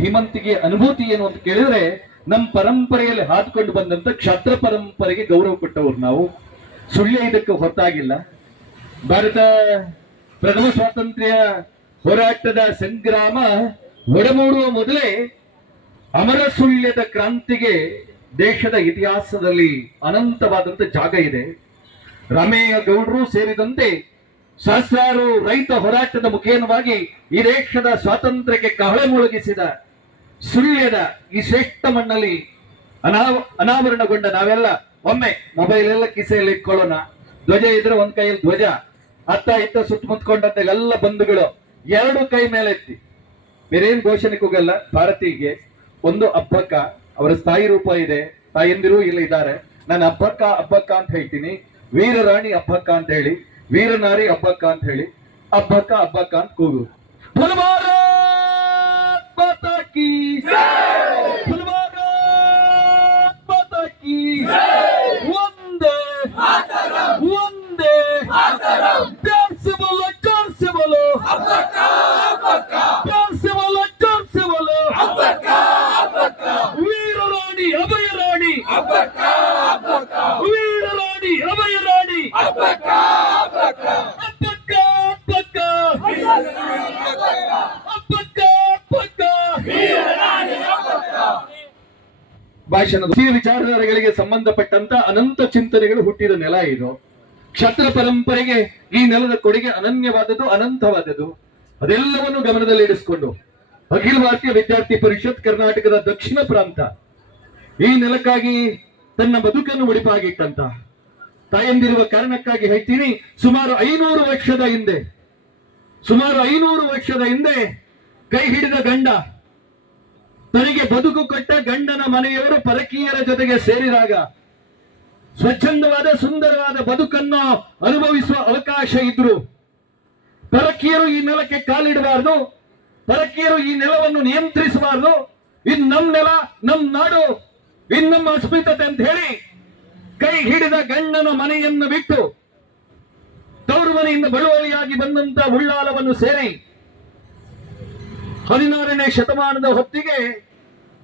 ಧೀಮಂತಿಗೆ ಅನುಭೂತಿ ಏನು ಅಂತ ಕೇಳಿದ್ರೆ ನಮ್ಮ ಪರಂಪರೆಯಲ್ಲಿ ಹಾದುಕೊಂಡು ಬಂದಂತ ಕ್ಷತ್ರ ಪರಂಪರೆಗೆ ಗೌರವ ಕೊಟ್ಟವರು ನಾವು. ಸುಳ್ಯ ಇದಕ್ಕೆ ಹೊತ್ತಾಗಿಲ್ಲ. ಭಾರತ ಪ್ರಥಮ ಸ್ವಾತಂತ್ರ್ಯ ಹೋರಾಟದ ಸಂಗ್ರಾಮ ಒಡಮೂಡುವ ಮೊದಲೇ ಅಮರ ಸುಳ್ಯದ ಕ್ರಾಂತಿಗೆ ದೇಶದ ಇತಿಹಾಸದಲ್ಲಿ ಅನಂತವಾದಂತ ಜಾಗ ಇದೆ. ರಮೇಯ ಗೌಡರು ಸೇರಿದಂತೆ ಸಹಸ್ರಾರು ರೈತ ಹೋರಾಟದ ಮುಖೇನವಾಗಿ ಈ ದೇಶದ ಸ್ವಾತಂತ್ರ್ಯಕ್ಕೆ ಕಹಳೆ ಮುಳುಗಿಸಿದ ಸುಳ್ಯದ ಈ ಶ್ರೇಷ್ಠ ಮಣ್ಣಲ್ಲಿ ಅನಾವ, ಅನಾವರಣಗೊಂಡ ನಾವೆಲ್ಲ ಒಮ್ಮೆ ಮೊಬೈಲ್ ಎಲ್ಲ ಕಿಸೆಯಲ್ಲಿ ಇಟ್ಕೊಳ್ಳೋಣ. ಧ್ವಜ ಇದ್ರೆ ಒಂದ್ ಕೈಯಲ್ಲಿ ಧ್ವಜ ಅತ್ತ ಇತ್ತ ಸುತ್ತಮುತ್ತಕೊಂಡಂತೆ ಎಲ್ಲ ಬಂಧುಗಳು ಎರಡು ಕೈ ಮೇಲೆ ಎತ್ತಿ. ಬೇರೇನ್ ಘೋಷಣೆ ಕೂಗಲ್ಲ, ಭಾರತೀಗೆ ಒಂದು ಅಬ್ಬಕ್ಕ, ಅವರ ಸ್ಥಾಯಿ ರೂಪ ಇದೆ, ತಾಯಂದಿರೂ ಇಲ್ಲಿ ಇದ್ದಾರೆ. ನಾನು ಹಬ್ಬಕ್ಕ ಹಬ್ಬಕ್ಕ ಅಂತ ಹೇಳ್ತೀನಿ. ವೀರ ರಾಣಿ ಹಬ್ಬಕ್ಕ ಅಂತ ಹೇಳಿ, ವೀರನಾರಿ ಅಬ್ಬಕ್ಕ ಅಂತ ಹೇಳಿ, ಅಬ್ಬಕ್ಕ ಹಬ್ಬಕ್ಕ ಅಂತ ಕೂಗು. की ಮಾತಾ की ಒಂದೇ ಒಂದೇ ಜರ್ಸಿ ಬೋಲೋ ಜರ್ಸಿ ಬೋಲೋ ಜರ್ಸಿ ಬೋಲೋ ಜರ್ಸಿ ಬೋಲೋ ವೀರ ರಾಣಿ ಅಭಯ ರಾಣಿ ವೀರ ಭಾಷಣದ ವಿಚಾರಧಾರೆಗಳಿಗೆ ಸಂಬಂಧಪಟ್ಟಂತ ಅನಂತ ಚಿಂತನೆಗಳು ಹುಟ್ಟಿದ ನೆಲ ಇದು. ಕ್ಷತ್ರ ಪರಂಪರೆಗೆ ಈ ನೆಲದ ಕೊಡುಗೆ ಅನನ್ಯವಾದದ್ದು, ಅನಂತವಾದದ್ದು. ಅದೆಲ್ಲವನ್ನು ಗಮನದಲ್ಲಿ ಇಡಿಸಿಕೊಂಡು ಅಖಿಲ ಭಾರತೀಯ ವಿದ್ಯಾರ್ಥಿ ಪರಿಷತ್ ಕರ್ನಾಟಕದ ದಕ್ಷಿಣ ಪ್ರಾಂತ ಈ ನೆಲಕ್ಕಾಗಿ ತನ್ನ ಬದುಕನ್ನು ಮುಡಿಪಾಗಿಟ್ಟಂತ. ತಾಯಂದಿರುವ ಕಾರಣಕ್ಕಾಗಿ ಹೇಳ್ತೀನಿ, ಸುಮಾರು ಐನೂರು ವರ್ಷದ ಹಿಂದೆ, ಸುಮಾರು ಐನೂರು ವರ್ಷದ ಹಿಂದೆ ಕೈ ಹಿಡಿದ ಗಂಡ ತನಗೆ ಬದುಕು ಕೊಟ್ಟ ಗಂಡನ ಮನೆಯವರು ಪರಕೀಯರ ಜೊತೆಗೆ ಸೇರಿದಾಗ ಸ್ವಚ್ಛಂದವಾದ ಸುಂದರವಾದ ಬದುಕನ್ನು ಅನುಭವಿಸುವ ಅವಕಾಶ ಇದ್ರು. ಪರಕೀಯರು ಈ ನೆಲಕ್ಕೆ ಕಾಲಿಡಬಾರ್ದು. ಪರಕೀಯರು ಈ ನೆಲವನ್ನು ನಿಯಂತ್ರಿಸಬಾರ್ದು. ಇದು ನಮ್ ನೆಲ, ನಮ್ ನಾಡು, ಇದು ನಮ್ಮ ಅಸ್ಮಿತತೆ ಅಂತ ಹೇಳಿ ಕೈ ಹಿಡಿದ ಗಂಡನ ಮನೆಯನ್ನು ಬಿಟ್ಟು ತವರು ಮನೆಯಿಂದ ಬಳುವಳಿಯಾಗಿ ಬಂದಂತ ಉಳ್ಳಾಲವನ್ನು ಸೇರಿ ಹದಿನಾರನೇ ಶತಮಾನದ ಹೊತ್ತಿಗೆ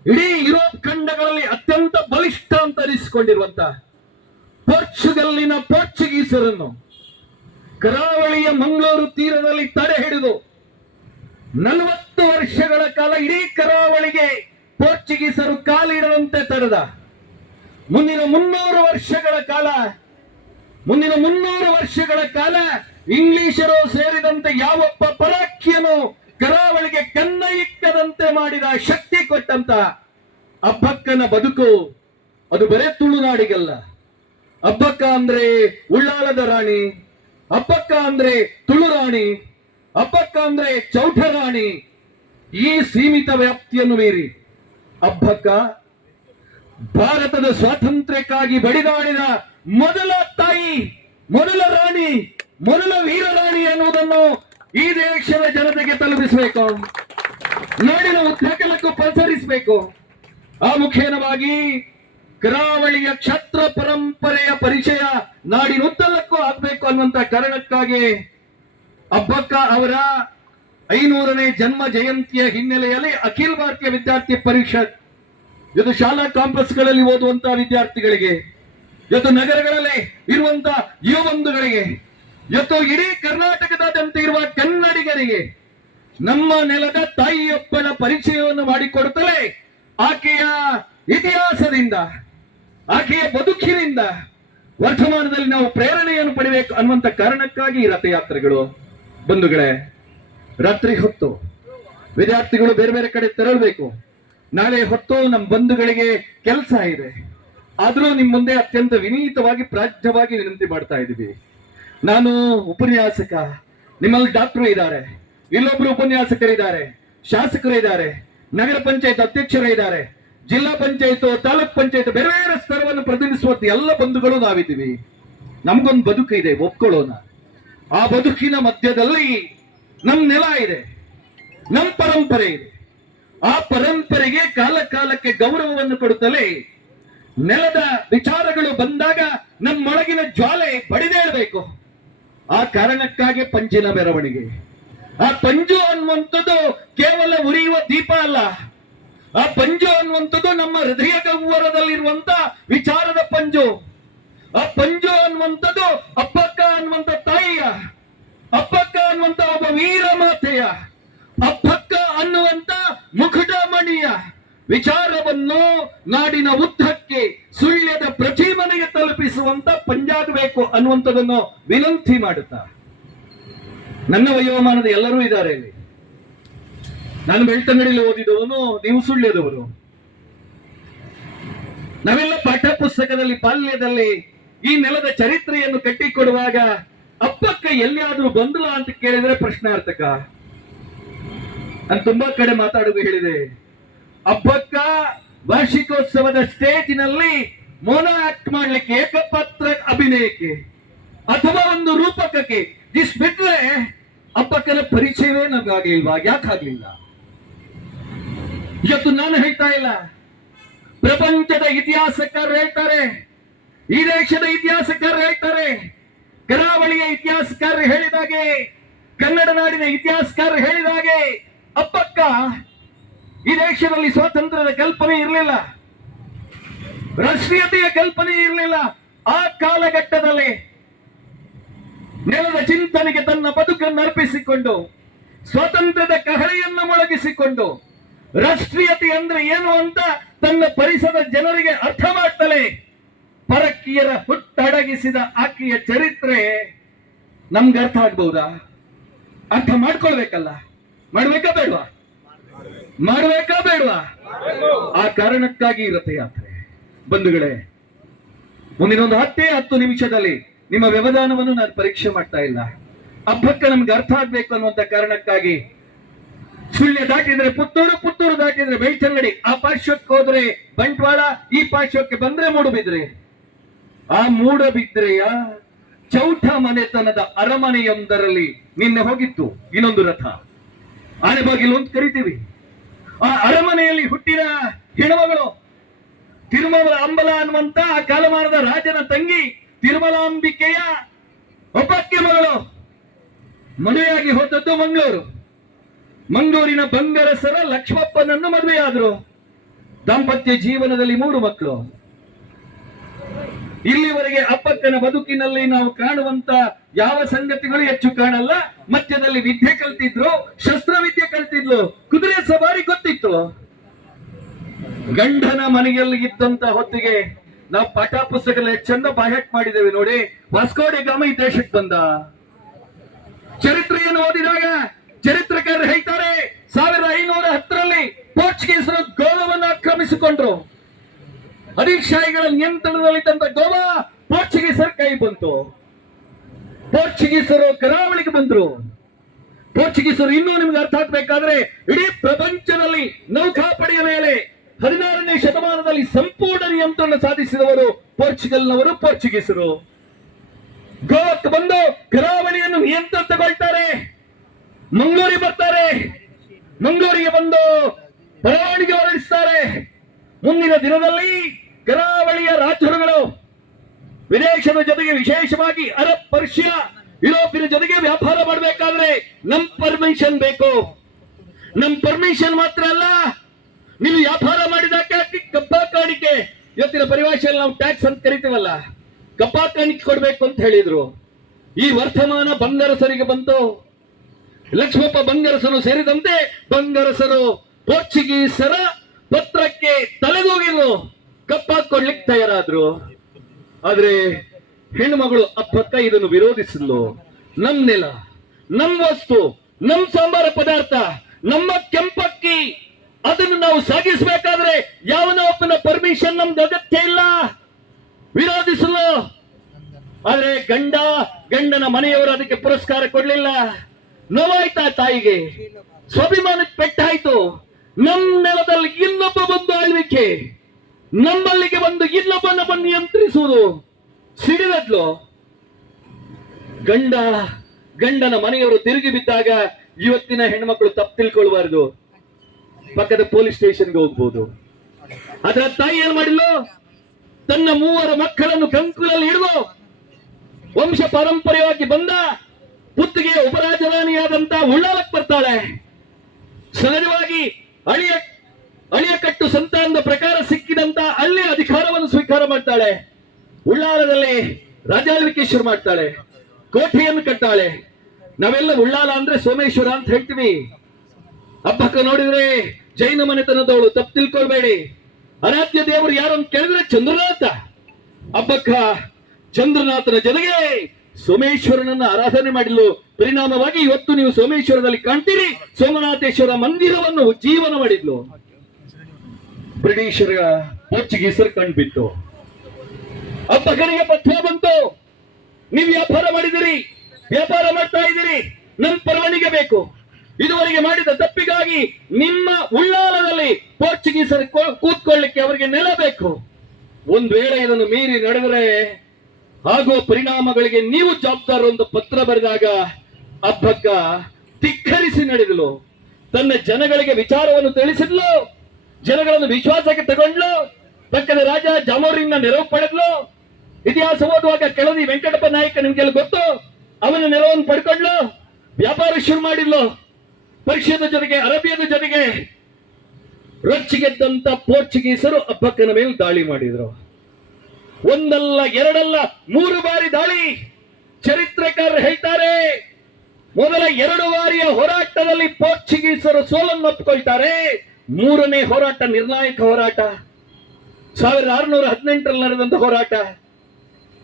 ಇಡೀ ಯುರೋಪ್ ಖಂಡಗಳಲ್ಲಿ ಅತ್ಯಂತ ಬಲಿಷ್ಠ ಅಂತ ಅನಿಸಿಕೊಂಡಿರುವಂತ ಪೋರ್ಚುಗಲ್ಲಿನ ಪೋರ್ಚುಗೀಸರನ್ನು ಕರಾವಳಿಯ ಮಂಗಳೂರು ತೀರದಲ್ಲಿ ತಡೆ ಹಿಡಿದು ನಲವತ್ತು ವರ್ಷಗಳ ಕಾಲ ಇಡೀ ಕರಾವಳಿಗೆ ಪೋರ್ಚುಗೀಸರು ಕಾಲಿಡದಂತೆ ತಡೆದ. ಮುಂದಿನ ಮುನ್ನೂರು ವರ್ಷಗಳ ಕಾಲ, ಮುಂದಿನ ಮುನ್ನೂರು ವರ್ಷಗಳ ಕಾಲ ಇಂಗ್ಲಿಷರು ಸೇರಿದಂತೆ ಯಾವೊಬ್ಬ ಪರಾಕ್ಯನು ಕರಾವಳಿಗೆ ಕನ್ನ ಇಕ್ಕದಂತೆ ಮಾಡಿದ ಶಕ್ತಿ ಕೊಟ್ಟಂತ ಅಬ್ಬಕ್ಕನ ಬದುಕು ಅದು ಬರೇ ತುಳುನಾಡಿಗಲ್ಲ ಅಬ್ಬಕ್ಕ ಅಂದ್ರೆ ಉಳ್ಳಾಲದ ರಾಣಿ, ಅಬ್ಬಕ್ಕ ಅಂದ್ರೆ ತುಳು ರಾಣಿ, ಅಬ್ಬಕ್ಕ ಅಂದ್ರೆ ಚೌಟ ರಾಣಿ. ಈ ಸೀಮಿತ ವ್ಯಾಪ್ತಿಯನ್ನು ಮೀರಿ ಅಬ್ಬಕ್ಕ ಭಾರತದ ಸ್ವಾತಂತ್ರ್ಯಕ್ಕಾಗಿ ಬಡಿದಾಡಿದ ಮೊದಲ ತಾಯಿ, ಮೊದಲ ರಾಣಿ, ಮೊದಲ ವೀರ ರಾಣಿ ಎನ್ನುವುದನ್ನು ಈ ದೇಶದ ಜನತೆಗೆ ತಲುಪಿಸಬೇಕು. ನಾಡಿನ ಉದ್ದಗಲಕ್ಕೂ ಪಸರಿಸಬೇಕು ಆ ಮುಖೇನವಾಗಿ ಕರಾವಳಿಯ ಕ್ಷತ್ರ ಪರಂಪರೆಯ ಪರಿಚಯ ನಾಡಿನ ಉದ್ದಲಕ್ಕೂ ಆಗ್ಬೇಕು ಅನ್ನುವಂತ ಕಾರಣಕ್ಕಾಗಿ ಅಬ್ಬಕ್ಕ ಅವರ ಐನೂರನೇ ಜನ್ಮ ಜಯಂತಿಯ ಹಿನ್ನೆಲೆಯಲ್ಲಿ ಅಖಿಲ ಭಾರತೀಯ ವಿದ್ಯಾರ್ಥಿ ಪರಿಷತ್ ಇದು ಶಾಲಾ ಕಾಂಪಸ್ಗಳಲ್ಲಿ ಓದುವಂತಹ ವಿದ್ಯಾರ್ಥಿಗಳಿಗೆ ಇವತ್ತು ನಗರಗಳಲ್ಲಿ ಇರುವಂತ ಯುವಬಂಧುಗಳಿಗೆ ಇವತ್ತು ಇಡೀ ಕರ್ನಾಟಕದಾದ್ಯಂತ ಇರುವ ಕನ್ನಡಿಗರಿಗೆ ನಮ್ಮ ನೆಲದ ತಾಯಿಯೊಪ್ಪನ ಪರಿಚಯವನ್ನು ಮಾಡಿಕೊಡುತ್ತಲೇ ಆಕೆಯ ಇತಿಹಾಸದಿಂದ, ಆಕೆಯ ಬದುಕಿನಿಂದ ವರ್ತಮಾನದಲ್ಲಿ ನಾವು ಪ್ರೇರಣೆಯನ್ನು ಪಡಿಬೇಕು ಅನ್ನುವಂತ ಕಾರಣಕ್ಕಾಗಿ ಈ ರಥಯಾತ್ರೆಗಳು. ಬಂಧುಗಳೇ, ರಾತ್ರಿ ಹೊತ್ತು ವಿದ್ಯಾರ್ಥಿಗಳು ಬೇರೆ ಬೇರೆ ಕಡೆ ತೆರಳಬೇಕು. ನಾಳೆ ಹೊತ್ತು ನಮ್ಮ ಬಂಧುಗಳಿಗೆ ಕೆಲಸ ಇದೆ. ಆದರೂ ನಿಮ್ಮ ಮುಂದೆ ಅತ್ಯಂತ ವಿನೀತವಾಗಿ ಪ್ರಾಜ್ಯವಾಗಿ ವಿನಂತಿ ಮಾಡ್ತಾ ಇದ್ದೀವಿ. ನಾನು ಉಪನ್ಯಾಸಕ, ನಿಮ್ಮಲ್ಲಿ ಡಾಕ್ಟರ್ ಇದ್ದಾರೆ. ಇಲ್ಲೊಬ್ರು ಉಪನ್ಯಾಸಕರಿದ್ದಾರೆ. ಶಾಸಕರು ಇದ್ದಾರೆ. ನಗರ ಪಂಚಾಯತ್ ಅಧ್ಯಕ್ಷರು ಇದ್ದಾರೆ. ಜಿಲ್ಲಾ ಪಂಚಾಯತ್, ತಾಲೂಕ್ ಪಂಚಾಯತ್ ಬೇರೆ ಬೇರೆ ಸ್ತರವನ್ನು ಪ್ರತಿನಿಧಿಸುವಂತ ಎಲ್ಲ ಬಂಧುಗಳು ನಾವಿದ್ದೀವಿ. ನಮ್ಗೊಂದು ಬದುಕು ಇದೆ, ಒಪ್ಕೊಳ್ಳೋಣ. ಆ ಬದುಕಿನ ಮಧ್ಯದಲ್ಲಿ ನಮ್ ನೆಲ ಇದೆ. ನಮ್ ಪರಂಪರೆ ಇದೆ. ಆ ಪರಂಪರೆಗೆ ಕಾಲ ಕಾಲಕ್ಕೆ ಗೌರವವನ್ನು ಕೊಡುತ್ತಲೇ ನೆಲದ ವಿಚಾರಗಳು ಬಂದಾಗ ನಮ್ಮೊಳಗಿನ ಜ್ವಾಲೆ ಬಡಿದೇಳಬೇಕು. ಆ ಕಾರಣಕ್ಕಾಗಿ ಪಂಜಿನ ಮೆರವಣಿಗೆ. ಆ ಪಂಜು ಅನ್ನುವಂಥದ್ದು ಕೇವಲ ಉರಿಯುವ ದೀಪ ಅಲ್ಲ. ಆ ಪಂಜು ಅನ್ನುವಂಥದ್ದು ನಮ್ಮ ಹೃದಯ ಗಹ್ವರದಲ್ಲಿರುವಂತ ವಿಚಾರದ ಪಂಜು. ಆ ಪಂಜು ಅನ್ನುವಂಥದ್ದು ಅಪ್ಪಕ್ಕ ಅನ್ನುವಂತ ತಾಯಿಯ, ಅಪ್ಪಕ್ಕ ಅನ್ನುವಂತ ಒಬ್ಬ ವೀರ ಮಾತೆಯ, ಅಪ್ಪಕ್ಕ ಅನ್ನುವಂತ ಮುಖುಟಮಣಿಯ ವಿಚಾರವನ್ನು ನಾಡಿನ ಉದ್ದಕ್ಕೆ ಮನೆಗೆ ತಲುಪಿಸುವಂತ ಪಂಜಾಗಬೇಕು ಅನ್ನುವಂಥದ್ದನ್ನು ವಿನಂತಿ ಮಾಡುತ್ತಾ? ನನ್ನ ವಯೋಮಾನದ ಎಲ್ಲರೂ ಇದ್ದಾರೆ ಇಲ್ಲಿ ನಾನು ಬೆಳ್ತಂಗಡಿಯಲ್ಲಿ ಓದಿದವನು ನೀವು ಸುಳ್ಳ್ಯದವರು ನಾವೆಲ್ಲ ಪಾಠ ಪುಸ್ತಕದಲ್ಲಿ, ಬಾಲ್ಯದಲ್ಲಿ ಈ ನೆಲದ ಚರಿತ್ರೆಯನ್ನು ಕಟ್ಟಿಕೊಡುವಾಗ ಅಪ್ಪಕ್ಕ ಎಲ್ಲಿಯಾದ್ರೂ ಬಂದಲ ಅಂತ ಕೇಳಿದ್ರೆ ಪ್ರಶ್ನಾರ್ಥಕ. ನಾನು ತುಂಬಾ ಕಡೆ ಮಾತಾಡುವ ಹೇಳಿದೆ. ಅಪ್ಪಕ್ಕ ವಾರ್ಷಿಕೋತ್ಸವದ ಸ್ಟೇಜಿನಲ್ಲಿ ಮೋನೋ ಆಕ್ಟ್ ಮಾಡ್ಲಿಕ್ಕೆ ಏಕಪಾತ್ರ ಅಭಿನಯಕ್ಕೆ ಅಥವಾ ಒಂದು ರೂಪಕಕ್ಕೆ. ದಿಸ್ ಬಿಟ್ರೆ ಅಪ್ಪಕ್ಕನ ಪರಿಚಯವೇ ನಮಗಾಗ್ಲಿಲ್ವಾ? ಯಾಕೆ ಆಗ್ಲಿಲ್ಲ ಇವತ್ತು ನಾನು ಹೇಳ್ತಾ ಇಲ್ಲ. ಪ್ರಪಂಚದ ಇತಿಹಾಸಕಾರರು ಹೇಳ್ತಾರೆ. ಈ ದೇಶದ ಇತಿಹಾಸಕಾರರು ಹೇಳ್ತಾರೆ. ಕರಾವಳಿಯ ಇತಿಹಾಸಕಾರರು ಹೇಳಿದಾಗೆ. ಕನ್ನಡ ನಾಡಿನ ಇತಿಹಾಸಕಾರರು ಹೇಳಿದಾಗೆ. ಅಪ್ಪಕ್ಕ ಈ ದೇಶದಲ್ಲಿ ಸ್ವಾತಂತ್ರ್ಯದ ಕಲ್ಪನೆ ಇರಲಿಲ್ಲ. ರಾಷ್ಟ್ರೀಯತೆಯ ಕಲ್ಪನೆ ಇರಲಿಲ್ಲ. ಆ ಕಾಲಘಟ್ಟದಲ್ಲಿ ನೆಲದ ಚಿಂತನೆಗೆ ತನ್ನ ಬದುಕನ್ನು ಅರ್ಪಿಸಿಕೊಂಡು, ಸ್ವಾತಂತ್ರ್ಯದ ಕಹಳೆಯನ್ನು ಮೊಳಗಿಸಿಕೊಂಡು, ರಾಷ್ಟ್ರೀಯತೆ ಅಂದ್ರೆ ಏನು ಅಂತ ತನ್ನ ಪರಿಸರ ಜನರಿಗೆ ಅರ್ಥ ಮಾಡ್ತಲೇ ಪರಕೀಯರ ಹುಟ್ಟಡಗಿಸಿದ ಆಕೆಯ ಚರಿತ್ರೆ ನಮ್ಗೆ ಅರ್ಥ ಆಗ್ಬಹುದಾ? ಅರ್ಥ ಮಾಡ್ಕೊಳ್ಬೇಕಲ್ಲ? ಮಾಡ್ಬೇಕಾ ಬೇಡವಾ? ಮಾಡ್ಬೇಕಾ ಬೇಡವಾ? ಆ ಕಾರಣಕ್ಕಾಗಿ ಇರುತ್ತೆ ಬಂಧುಗಳೇ ಮುಂದಿನ ಒಂದು ಹತ್ತೇ ಹತ್ತು ನಿಮಿಷದಲ್ಲಿ ನಿಮ್ಮ ವ್ಯವಧಾನವನ್ನು ನಾನು ಪರೀಕ್ಷೆ ಮಾಡ್ತಾ ಇಲ್ಲ. ಹಬ್ಬಕ್ಕೆ ನಮ್ಗೆ ಅರ್ಥ ಆಗ್ಬೇಕು ಅನ್ನುವಂತ ಕಾರಣಕ್ಕಾಗಿ ಸುಳ್ಯ ದಾಟಿದ್ರೆ ಪುತ್ತೂರು ಪುತ್ತೂರು ದಾಟಿದ್ರೆ ಬೆಳ್ತಂಗಡಿ ಆ ಪಾರ್ಶ್ವಕ್ಕೆ ಹೋದ್ರೆ ಬಂಟ್ವಾಳ, ಈ ಪಾರ್ಶ್ವಕ್ಕೆ ಬಂದ್ರೆ ಮೂಡುಬಿದ್ರೆ. ಆ ಮೂಡಬಿದ್ರೆಯ ಚೌಠ ಮನೆತನದ ಅರಮನೆಯೊಂದರಲ್ಲಿ ನಿನ್ನೆ ಹೋಗಿತ್ತು, ಇನ್ನೊಂದು ರಥ. ಆನೆ ಬಾಗಿಲು ಅಂತ ಕರಿತೀವಿ. ಆ ಅರಮನೆಯಲ್ಲಿ ಹುಟ್ಟಿದ ಹೆಣ್ಮಗಳು ತಿರುಮಲ ಅಂಬಲ ಅನ್ನುವಂತ ಆ ಕಾಲಮಾನದ ರಾಜನ ತಂಗಿ ತಿರುಮಲಾಂಬಿಕೆಯ ಒಬ್ಬಕ್ಕೆ ಮಗಳು ಮದುವೆಯಾಗಿ ಹೋದದ್ದು ಮಂಗಳೂರು. ಮಂಗಳೂರಿನ ಬಂಗರಸರ ಲಕ್ಷ್ಮಪ್ಪನನ್ನು ಮದುವೆಯಾದರು. ದಾಂಪತ್ಯ ಜೀವನದಲ್ಲಿ ಮೂರು ಮಕ್ಕಳು. ಇಲ್ಲಿವರೆಗೆ ಅಪ್ಪಕ್ಕನ ಬದುಕಿನಲ್ಲಿ ನಾವು ಕಾಣುವಂತ ಯಾವ ಸಂಗತಿಗಳು ಹೆಚ್ಚು ಕಾಣಲ್ಲ. ಮಧ್ಯದಲ್ಲಿ ವಿದ್ಯೆ ಕಲ್ತಿದ್ರು, ಶಸ್ತ್ರವಿದ್ಯೆ ಕಲ್ತಿದ್ಲು. ಕುದುರೆ ಸವಾರಿ ಗೊತ್ತಿತ್ತು. ಗಂಡನ ಮನೆಯಲ್ಲಿ ಇದ್ದಂತ ಹೊತ್ತಿಗೆ ನಾವು ಪಾಠ ಪುಸ್ತಕದಲ್ಲಿ ಚಂದ ಬಾಹ್ಯಾಟ್ ಮಾಡಿದ್ದೇವೆ ನೋಡಿ. ವಾಸ್ಕೋಡೆ ಗಾಮ ಈ ದೇಶಕ್ಕೆ ಬಂದ. ಚರಿತ್ರೆಯನ್ನು ಓದಿದಾಗ ಚರಿತ್ರಕಾರರು ಹೇಳ್ತಾರೆ, ಸಾವಿರದ ಐನೂರ ಹತ್ತರಲ್ಲಿ ಪೋರ್ಚುಗೀಸರು ಗೋವಾವನ್ನು ಆಕ್ರಮಿಸಿಕೊಂಡ್ರು. ನಿಯಂತ್ರಣದಲ್ಲಿ ನಿಯಂತ್ರಣದಲ್ಲಿದ್ದಂತ ಗೋವಾ ಪೋರ್ಚುಗೀಸರ ಕೈ ಬಂತು. ಪೋರ್ಚುಗೀಸರು ಕರಾವಳಿಗೆ ಬಂದ್ರು. ಪೋರ್ಚುಗೀಸರು ಇನ್ನೂ ನಿಮ್ಗೆ ಅರ್ಥ ಆಗ್ಬೇಕಾದ್ರೆ ಇಡೀ ಪ್ರಪಂಚದಲ್ಲಿ ನೌಕಾಪಡೆಯ ಮೇಲೆ ಹದಿನಾರನೇ ಶತಮಾನದಲ್ಲಿ ಸಂಪೂರ್ಣ ನಿಯಂತ್ರಣ ಸಾಧಿಸಿದವರು ಪೋರ್ಚುಗಲ್ನವರು ಪೋರ್ಚುಗೀಸರು. ಗೋವಾಕ್ಕೆ ಬಂದು ಕರಾವಳಿಯನ್ನು ನಿಯಂತ್ರಣ ತಗೊಳ್ತಾರೆ. ಮಂಗಳೂರಿಗೆ ಬರ್ತಾರೆ. ಮಂಗಳೂರಿಗೆ ಬಂದು ಬರವಣಿಗೆ ಹೊರಡಿಸ್ತಾರೆ. ಮುಂದಿನ ದಿನದಲ್ಲಿ ಕರಾವಳಿಯ ರಾಜರುಗಳು ವಿದೇಶದ ಜೊತೆಗೆ ವಿಶೇಷವಾಗಿ ಅರಬ್, ಪರ್ಷಿಯಾ, ಯುರೋಪಿನ ಜೊತೆಗೆ ವ್ಯಾಪಾರ ಮಾಡಬೇಕಾದ್ರೆ ನಮ್ ಪರ್ಮಿಷನ್ ಬೇಕು. ನಮ್ ಪರ್ಮಿಷನ್ ಮಾತ್ರ ಅಲ್ಲ ನೀವು ವ್ಯಾಪಾರ ಮಾಡಿದಾಗ ಕಬ್ಬ ಕಾಣಿಕೆ. ಇವತ್ತಿನ ಪರಿಭಾಷೆಯಲ್ಲಿ ನಾವು ಟ್ಯಾಕ್ಸ್ ಅಂತ ಕರಿತೀವಲ್ಲ, ಕಬ್ಬ ಕಾಣಿಕೆ ಕೊಡಬೇಕು ಅಂತ ಹೇಳಿದ್ರು. ಈ ವರ್ತಮಾನ ಬಂಗಾರಸರಿಗೆ ಬಂತು. ಲಕ್ಷ್ಮಪ್ಪ ಬಂಗರಸನು ಸೇರಿದಂತೆ ಬಂಗರಸರು ಪೋರ್ಚುಗೀಸರ ಪತ್ರಕ್ಕೆ ತಲೆದೂಗಿರು ಕಪ್ಪಾಕೊಡ್ಲಿಕ್ಕೆ ತಯಾರಾದ್ರು. ಆದ್ರೆ ಹೆಣ್ಣುಮಗಳು ಅಪ್ಪಕ್ಕ ಇದನ್ನು ವಿರೋಧಿಸಿದ್ಲು. ನಮ್ ನೆಲ, ನಮ್ ವಸ್ತು, ನಮ್ ಸಾಂಬಾರ ಪದಾರ್ಥ, ನಮ್ಮ ಕೆಂಪಕ್ಕಿ. ಅದನ್ನು ನಾವು ಸಾಗಿಸಬೇಕಾದ್ರೆ ಯಾವನ ಒಬ್ಬನ ಪರ್ಮಿಷನ್ ನಮ್ದು ಅಗತ್ಯ ಇಲ್ಲ. ವಿರೋಧಿಸಲು. ಆದ್ರೆ ಗಂಡ, ಗಂಡನ ಮನೆಯವರು ಅದಕ್ಕೆ ಪುರಸ್ಕಾರ ಕೊಡಲಿಲ್ಲ. ನೋವಾಯ್ತಾ ತಾಯಿಗೆ? ಸ್ವಾಭಿಮಾನಕ್ಕೆ ಪೆಟ್ಟಾಯ್ತು. ನಮ್ಮ ನೆಲದಲ್ಲಿ ಇನ್ನೊಬ್ಬ ಬಂದು ಆಳ್ವಿಕೆ. ನಮ್ಮಲ್ಲಿಗೆ ಬಂದು ಇನ್ನೊಬ್ಬನ ಬಂದು ನಿಯಂತ್ರಿಸುವುದು. ಸಿಡಿದದ್ಲು. ಗಂಡ, ಗಂಡನ ಮನೆಯವರು ತಿರುಗಿ ಬಿದ್ದಾಗ ಇವತ್ತಿನ ಹೆಣ್ಮಕ್ಳು ತಪ್ಪು ತಿಳ್ಕೊಳ್ಬಾರ್ದು. ಪಕ್ಕದ ಪೊಲೀಸ್ ಸ್ಟೇಷನ್ಗೆ ಹೋಗ್ಬೋದು. ಅದರ ತಾಯಿ ಏನ್ ಮಾಡಿಲ್ಲ ತನ್ನ ಮೂವರ ಮಕ್ಕಳನ್ನು ಕಂಕುಲಲ್ಲಿ ಹಿಡಿದು ವಂಶ ಪಾರಂಪರ್ಯವಾಗಿ ಬಂದ ಪುತ್ತಿಗೆ ಉಪರಾಜಧಾನಿಯಾದಂತ ಉಳ್ಳಾಲಕ್ ಬರ್ತಾಳೆ. ಸಹಜವಾಗಿ ಅಳಿಯ ಅಣಿಯಕಟ್ಟು ಸಂತಾನದ ಪ್ರಕಾರ ಸಿಕ್ಕಿದಂತ ಅಲ್ಲಿ ಅಧಿಕಾರವನ್ನು ಸ್ವೀಕಾರ ಮಾಡ್ತಾಳೆ. ಉಳ್ಳಾಲದಲ್ಲಿ ರಾಜಾಳ್ವಿಕೆ ಶುರು ಮಾಡ್ತಾಳೆ. ಕೋಟೆಯನ್ನು ಕಟ್ಟಾಳೆ. ನಾವೆಲ್ಲ ಉಳ್ಳಾಲ ಅಂದ್ರೆ ಸೋಮೇಶ್ವರ ಅಂತ ಹೇಳ್ತೀವಿ. ಹಬ್ಬಕ್ಕ ನೋಡಿದ್ರೆ ಜೈನ ಮನೆತನದವಳು ತಪ್ಪು ತಿಳ್ಕೊಳ್ಬೇಡಿ. ಅರಾಧ್ಯ ದೇವರು ಯಾರು ಅಂತ ಕೇಳಿದ್ರೆ ಚಂದ್ರನಾಥ. ಹಬ್ಬಕ್ಕ ಚಂದ್ರನಾಥನ ಜನಗೆ ಸೋಮೇಶ್ವರನನ್ನ ಆರಾಧನೆ ಮಾಡಿದ್ಲು. ಪರಿಣಾಮವಾಗಿ ಇವತ್ತು ನೀವು ಸೋಮೇಶ್ವರದಲ್ಲಿ ಕಾಣ್ತೀರಿ. ಸೋಮನಾಥೇಶ್ವರ ಮಂದಿರವನ್ನು ಜೀವನ ಮಾಡಿದ್ಲು. ಬ್ರಿಟಿಷರ ಪೋರ್ಚುಗೀಸರು ಕಂಡುಬಿತ್ತು ಹಬ್ಬಕ್ಕನಿಗೆ ಪತ್ರ ಬಂತು. ನೀವು ವ್ಯಾಪಾರ ಮಾಡಿದಿರಿ. ವ್ಯಾಪಾರ ಮಾಡ್ತಾ ಇದ್ದೀರಿ. ನಮ್ ಪರವಾನಿಗೆ ಬೇಕು. ಇದುವರೆಗೆ ಮಾಡಿದ ತಪ್ಪಿಗಾಗಿ ನಿಮ್ಮ ಉಳ್ಳಾಲದಲ್ಲಿ ಪೋರ್ಚುಗೀಸರು ಕೂತ್ಕೊಳ್ಳಿಕ್ಕೆ ಅವರಿಗೆ ನೆಲ ಬೇಕು ಒಂದ್ ವೇಳೆ ಇದನ್ನು ಮೀರಿ ನಡೆದರೆ ಆಗುವ ಪರಿಣಾಮಗಳಿಗೆ ನೀವು ಜವಾಬ್ದಾರ ಒಂದು ಪತ್ರ ಬರೆದಾಗ ಅಬ್ಬಕ್ಕ ಧಿಕ್ಕರಿಸಿ ನಡೆದಲು ತನ್ನ ಜನಗಳಿಗೆ ವಿಚಾರವನ್ನು ತಿಳಿಸಿದ್ಲು. ಜನಗಳನ್ನು ವಿಶ್ವಾಸಕ್ಕೆ ತಗೊಂಡ್ಲು ಪಕ್ಕದ ರಾಜ ಜಾಮೋರಿನ ನೆರವು ಪಡೆದ್ಲು. ಇತಿಹಾಸ ಓದುವಾಗ ಕೆಳದಿ ವೆಂಕಟಪ್ಪ ನಾಯಕ ನಿಮ್ಗೆಲ್ಲ ಗೊತ್ತು? ಅವನ ನೆರವನ್ನು ಪಡ್ಕೊಂಡ್ಲು ವ್ಯಾಪಾರ ಶುರು ಮಾಡಿದ್ಲು. ಪರೀಕ್ಷೆದ ಜನರಿಗೆ ಅರಬಿಯದ ಜನರಿಗೆ ರೊಚ್ಚಿಗೆದ್ದಂತ ಪೋರ್ಚುಗೀಸರು ಅಬ್ಬಕ್ಕನ ಮೇಲೆ ದಾಳಿ ಮಾಡಿದ್ರು. ಒಂದಲ್ಲ, ಎರಡಲ್ಲ, ಮೂರು ಬಾರಿ ದಾಳಿ ಚರಿತ್ರಕಾರರು ಹೇಳ್ತಾರೆ. ಮೊದಲ ಎರಡು ಬಾರಿಯ ಹೋರಾಟದಲ್ಲಿ ಪೋರ್ಚುಗೀಸರು ಸೋಲನ್ನೊಪ್ಪಿಕೊಳ್ತಾರೆ ಮೂರನೇ ಹೋರಾಟ ನಿರ್ಣಾಯಕ ಹೋರಾಟ. ಸಾವಿರದ ಆರುನೂರ ಹದಿನೆಂಟರಲ್ಲಿ ನಡೆದಂತ ಹೋರಾಟ.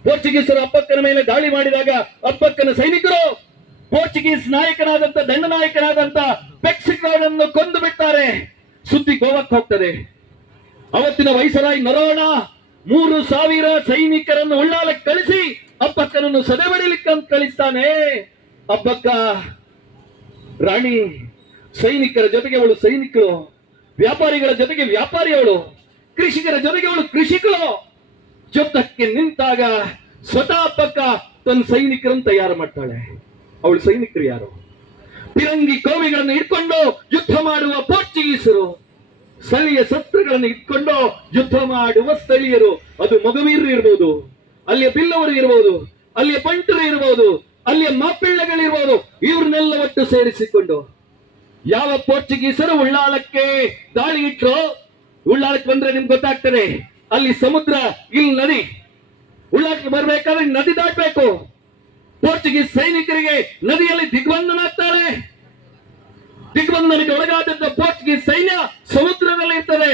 ಪೋರ್ಚುಗೀಸರು ಅಪ್ಪಕ್ಕನ ಮೇಲೆ ದಾಳಿ ಮಾಡಿದಾಗ ಅಪ್ಪಕ್ಕನ ಸೈನಿಕರು ಪೋರ್ಚುಗೀಸ್ ನಾಯಕನಾದಂತ ದಂಡನಾಯಕನಾದಂತ ಪೆಕ್ಸಿಕೋನನ್ನು ಕೊಂದು ಬಿಡ್ತಾರೆ. ಸುದ್ದಿ ಗೋವಾಕ್ಕೆ ಹೋಗ್ತದೆ. ಅವತ್ತಿನ ವೈಸರಾಯ್ ನರೋಣ ಮೂರು ಸಾವಿರ ಸೈನಿಕರನ್ನು ಉಳ್ಳಾಲಕ್ಕೆ ಕಳಿಸಿ ಅಪ್ಪಕ್ಕನನ್ನು ಸದೆಬಡಿಲಿಕ್ಕಂತ ಕಳಿಸ್ತಾನೆ. ಅಬ್ಬಕ್ಕ, ರಾಣಿ, ಸೈನಿಕರ ಜೊತೆಗೆ ಅವಳು ಸೈನಿಕಳು, ವ್ಯಾಪಾರಿಗಳ ಜೊತೆಗೆ ವ್ಯಾಪಾರಿ ಅವಳು, ಕೃಷಿಕರ ಜೊತೆಗೆ ಅವಳು ಕೃಷಿಕಳು. ಜೊತಕ್ಕೆ ನಿಂತಾಗ ಸ್ವತಃ ಅಪ್ಪಕ್ಕ ತನ್ನ ಸೈನಿಕರನ್ನು ತಯಾರು ಮಾಡ್ತಾಳೆ. ಅವಳು ಸೈನಿಕರು ಯಾರು? ಫಿರಂಗಿ ಕೋವಿಗಳನ್ನು ಇಟ್ಕೊಂಡು ಯುದ್ಧ ಮಾಡುವ ಪೋರ್ಚುಗೀಸರು. ಸ್ಥಳೀಯ ಶಸ್ತ್ರಗಳನ್ನು ಇಟ್ಕೊಂಡು ಯುದ್ಧ ಮಾಡುವ ಸ್ಥಳೀಯರು. ಅದು ಮಗವೀರರು ಇರ್ಬೋದು, ಅಲ್ಲಿಯ ಬಿಲ್ಲವರು ಇರ್ಬೋದು, ಅಲ್ಲಿಯ ಬಂಟರು ಇರ್ಬೋದು, ಅಲ್ಲಿಯ ಮಾಪಿಳ್ಳಗಳಿರ್ಬೋದು, ಇವ್ರನ್ನೆಲ್ಲ ಒಟ್ಟು ಸೇರಿಸಿಕೊಂಡು. ಯಾವ ಪೋರ್ಚುಗೀಸರು ಉಳ್ಳಾಳಕ್ಕೆ ದಾಳಿ ಇಟ್ರು? ಉಳ್ಳಾಲಕ್ಕೆ ಬಂದ್ರೆ ನಿಮ್ಗೆ ಗೊತ್ತಾಗ್ತದೆ, ಅಲ್ಲಿ ಸಮುದ್ರ ಇಲ್ಲಿ ನದಿ ಉಳ್ಳಾಳಕ್ಕೆ ಬರ್ಬೇಕಾದ್ರೆ ನದಿ ದಾಟಬೇಕು. ಪೋರ್ಚುಗೀಸ್ ಸೈನಿಕರಿಗೆ ನದಿಯಲ್ಲಿ ದಿಗ್ಬಂಧನಾಗ್ತಾರೆ. ದಿಗ್ಬಂಧನಕ್ಕೆ ಒಳಗಾದಂತ ಪೋರ್ಚುಗೀಸ್ ಸೈನ್ಯ ಸಮುದ್ರದಲ್ಲಿ ಇರ್ತದೆ.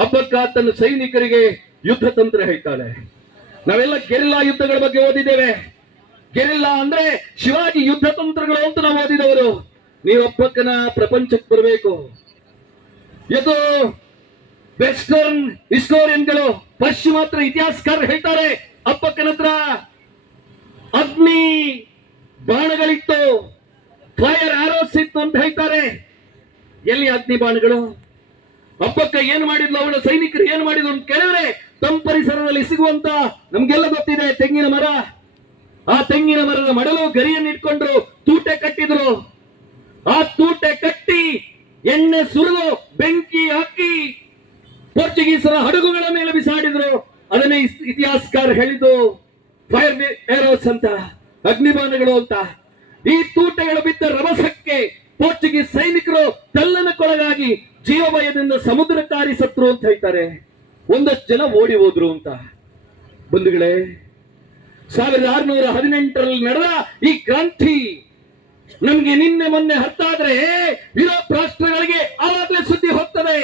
ಹಬ್ಬಕ್ಕ ತನ್ನ ಸೈನಿಕರಿಗೆ ಯುದ್ಧ ತಂತ್ರ ಹೇಳ್ತಾಳೆ. ನಾವೆಲ್ಲ ಗೆರಿಲ್ಲಾ ಯುದ್ಧಗಳ ಬಗ್ಗೆ ಓದಿದ್ದೇವೆ. ಗೆರಿಲ್ಲಾ ಅಂದ್ರೆ ಶಿವಾಜಿ ಯುದ್ಧ ತಂತ್ರಗಳು ಅಂತ ನಾವು ಓದಿದವರು. ನೀವು ಅಪ್ಪಕ್ಕನ ಪ್ರಪಂಚಕ್ಕೆ ಬರಬೇಕು. ಇದು ವೆಸ್ಟರ್ನ್ ಹಿಸ್ಟೋರಿಯನ್ಗಳು ಪಶ್ಚಿಮಾತ್ರ ಇತಿಹಾಸಕಾರರು ಹೇಳ್ತಾರೆ. ಅಪ್ಪಕ್ಕನ ಹತ್ರ ಅಗ್ನಿ ಬಾಣಗಳಿತ್ತು ಫೈರ್ ಆರೋಸ್ ಇತ್ತು ಅಂತ ಹೇಳ್ತಾರೆ. ಎಲ್ಲಿ ಅಗ್ನಿ ಬಾಣಗಳು? ಹಬ್ಬಕ್ಕ ಏನ್ ಮಾಡಿದ್ಲು ಅವಳ? ಸೈನಿಕರು ಏನ್ ಮಾಡಿದ್ರು ಅಂತ ಕೇಳಿದ್ರೆ ತಮ್ಮ ಪರಿಸರದಲ್ಲಿ ಸಿಗುವಂತ ನಮ್ಗೆಲ್ಲ ಗೊತ್ತಿದೆ, ತೆಂಗಿನ ಮರ. ಆ ತೆಂಗಿನ ಮರದ ಮಡಲು ಗರಿಯನ್ನು ಇಟ್ಕೊಂಡ್ರು, ತೂಟೆ ಕಟ್ಟಿದ್ರು. ಆ ತೂಟೆ ಕಟ್ಟಿ ಎಣ್ಣೆ ಸುರಿದು ಬೆಂಕಿ ಹಾಕಿ ಪೋರ್ಚುಗೀಸರ ಹಡಗುಗಳ ಮೇಲೆ ಬಿಸಾಡಿದ್ರು. ಅದನ್ನೇ ಇತಿಹಾಸಕಾರ ಹೇಳಿದ್ದು. ಫೈರ್ ಏರೋಸ್ ಅಂತ, ಅಗ್ನಿಬಾಣಗಳು ಅಂತ, ಈ ತೂಟಗಳು ಬಿದ್ದ ರಭಸಕ್ಕೆ ಪೋರ್ಚುಗೀಸ್ ಸೈನಿಕರು ತಲ್ಲನಕ್ಕೊಳಗಾಗಿ ಜೀವಭಯದಿಂದ ಸಮುದ್ರಕಾರಿ ಸತ್ರು ಅಂತ ಹೇಳ್ತಾರೆ. ಒಂದಷ್ಟು ಜನ ಓಡಿ ಹೋದ್ರು ಅಂತ. ಬಂಧುಗಳೇ, ಸಾವಿರದ ಆರುನೂರ ಹದಿನೆಂಟರಲ್ಲಿ ನಡೆದ ಈ ಕ್ರಾಂತಿ ನಮ್ಗೆ ನಿನ್ನೆ ಮೊನ್ನೆ ಹತ್ತಾದ್ರೆ ಯುರೋಪ್ ರಾಷ್ಟ್ರಗಳಿಗೆ ಆವಾಗಲೇ ಸುದ್ದಿ ಹೋಗ್ತದೆ.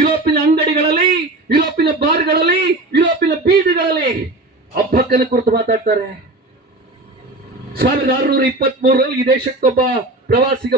ಯುರೋಪಿನ ಅಂಗಡಿಗಳಲ್ಲಿ, ಯುರೋಪಿನ ಬಾರ್ಗಳಲ್ಲಿ, ಯುರೋಪಿನ ಬೀದಿಗಳಲ್ಲಿ ಹಬ್ಬಕ್ಕನ ಕುರಿತು ಮಾತಾಡ್ತಾರೆ. ಸಾವಿರದ ಆರುನೂರ ಇಪ್ಪತ್ತ್ ಮೂರರಲ್ಲಿ ಈ ದೇಶಕ್ಕೊಬ್ಬ ಪ್ರವಾಸಿಗ